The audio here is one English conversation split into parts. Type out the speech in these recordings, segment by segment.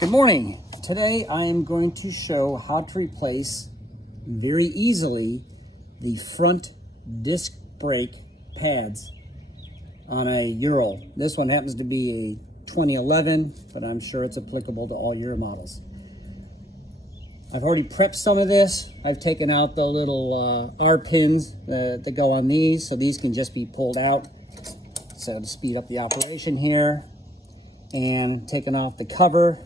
Good morning. Today I am going to show how to replace very easily the front disc brake pads on a Ural. This one happens to be a 2011, but I'm sure it's applicable to all Ural models. I've already prepped some of this. I've taken out the little R pins that go on these, so these can just be pulled out. So to speed up the operation here, and taken off the cover.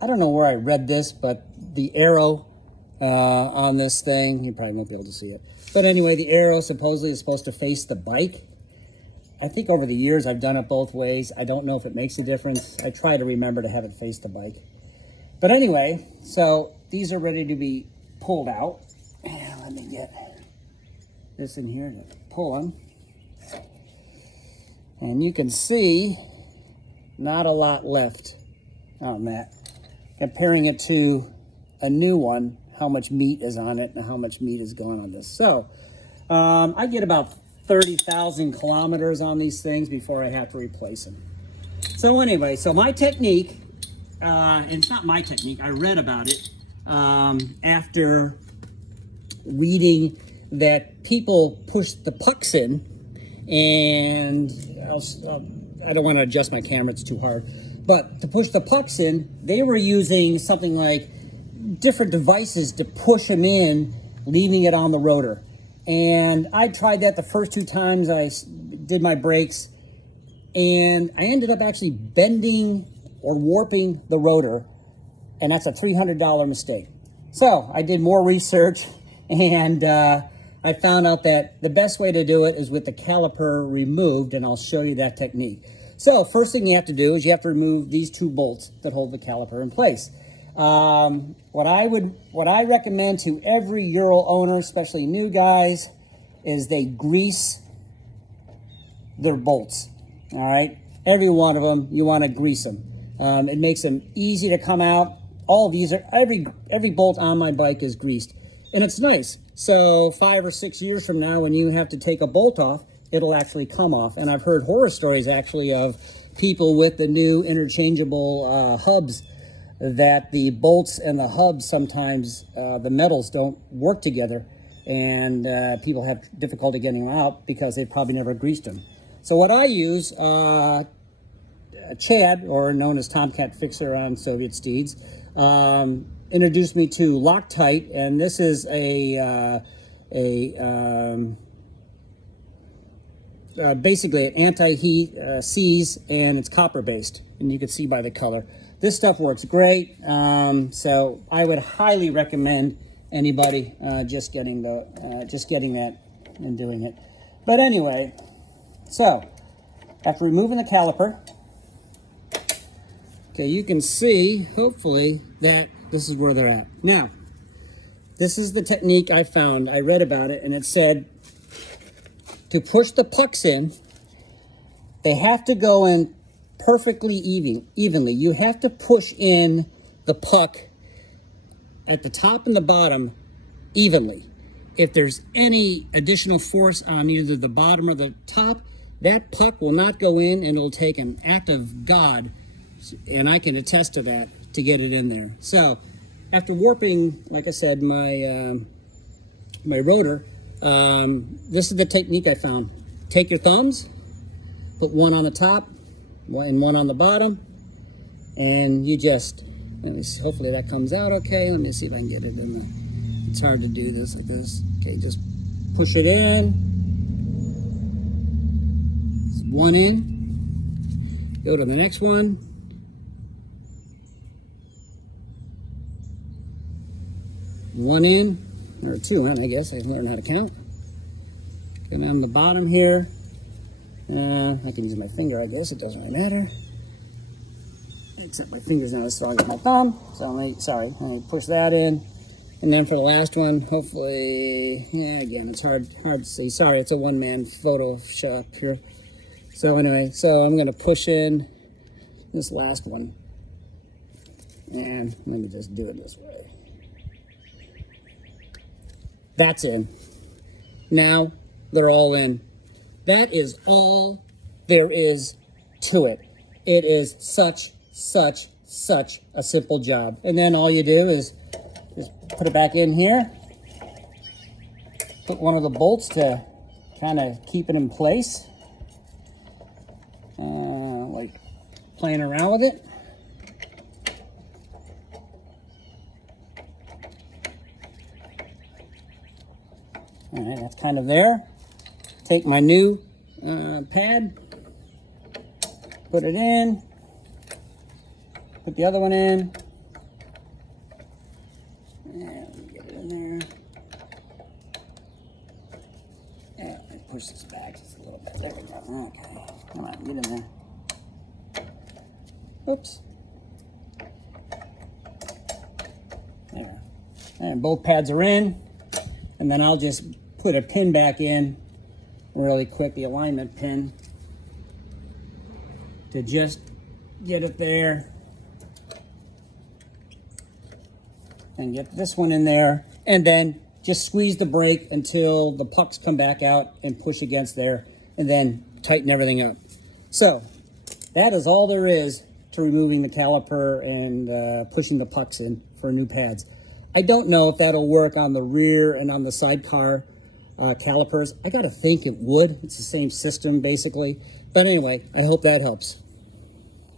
I don't know where I read this, but the arrow on this thing, you probably won't be able to see it. But anyway, the arrow supposedly is supposed to face the bike. I think over the years I've done it both ways. I don't know if it makes a difference. I try to remember to have it face the bike. But anyway, so these are ready to be pulled out. And let me get this in here to pull them. And you can see not a lot left on that. Comparing it to a new one, how much meat is on it and how much meat is gone on this. So I get about 30,000 kilometers on these things before I have to replace them. So anyway, so my technique, and it's not my technique, I read about it after reading that people push the pucks in, and I don't want to adjust my camera, it's too hard. But to push the pucks in, they were using something like different devices to push them in, leaving it on the rotor. And I tried that the first two times I did my brakes, and I ended up actually bending or warping the rotor, and that's a $300 mistake. So I did more research, and I found out that the best way to do it is with the caliper removed, and I'll show you that technique. So first thing you have to do is you have to remove these two bolts that hold the caliper in place. What I recommend to every Ural owner, especially new guys, is they grease their bolts. All right, every one of them, you want to grease them. It makes them easy to come out. All of these are, every bolt on my bike is greased, and it's nice. So 5 or 6 years from now, when you have to take a bolt off, it'll actually come off. And I've heard horror stories actually of people with the new interchangeable hubs, that the bolts and the hubs sometimes the metals don't work together, and people have difficulty getting them out because they've probably never greased them. So what I use, Chad, or known as Tomcat Fixer on Soviet Steeds, introduced me to Loctite, and this is basically an anti-heat seize, and it's copper based, and you can see by the color. This stuff works great, so I would highly recommend anybody just getting that and doing it. But anyway, so after removing the caliper, okay, you can see hopefully that this is where they're at. Now, this is the technique I found. I read about it, and it said to push the pucks in, they have to go in perfectly evenly. You have to push in the puck at the top and the bottom evenly. If there's any additional force on either the bottom or the top, that puck will not go in, and it'll take an act of God, and I can attest to that, to get it in there. So after warping, like I said, my rotor, this is the technique I found. Take your thumbs, put one on the top and one on the bottom, and you just, hopefully that comes out okay. Let me see if I can get it in the, it's hard to do this like this. Okay, just push it in. One in. Go to the next one. One in, or two in, I guess. I learned how to count. And on the bottom here, I can use my finger, I guess. It doesn't really matter. Except my finger's not as strong as my thumb. So let me push that in. And then for the last one, hopefully, yeah, again, it's hard to see. Sorry, it's a one-man Photoshop here. So anyway, so I'm gonna push in this last one. And let me just do it this way. That's in. Now they're all in. That is all there is to it. It is such such a simple job. And then all you do is just put it back in here. Put one of the bolts to kind of keep it in place. Like playing around with it. All right, that's kind of there. Take my new pad, put it in, put the other one in, and get it in there. Yeah, let me push this back just a little bit. There we go. Okay, come on, get in there. Oops. There. And both pads are in. And then I'll just put a pin back in really quick, the alignment pin, to just get it there. And get this one in there. And then just squeeze the brake until the pucks come back out and push against there. And then tighten everything up. So that is all there is to removing the caliper and pushing the pucks in for new pads. I don't know if that'll work on the rear and on the sidecar calipers. I gotta think it would. It's the same system basically. But anyway, I hope that helps.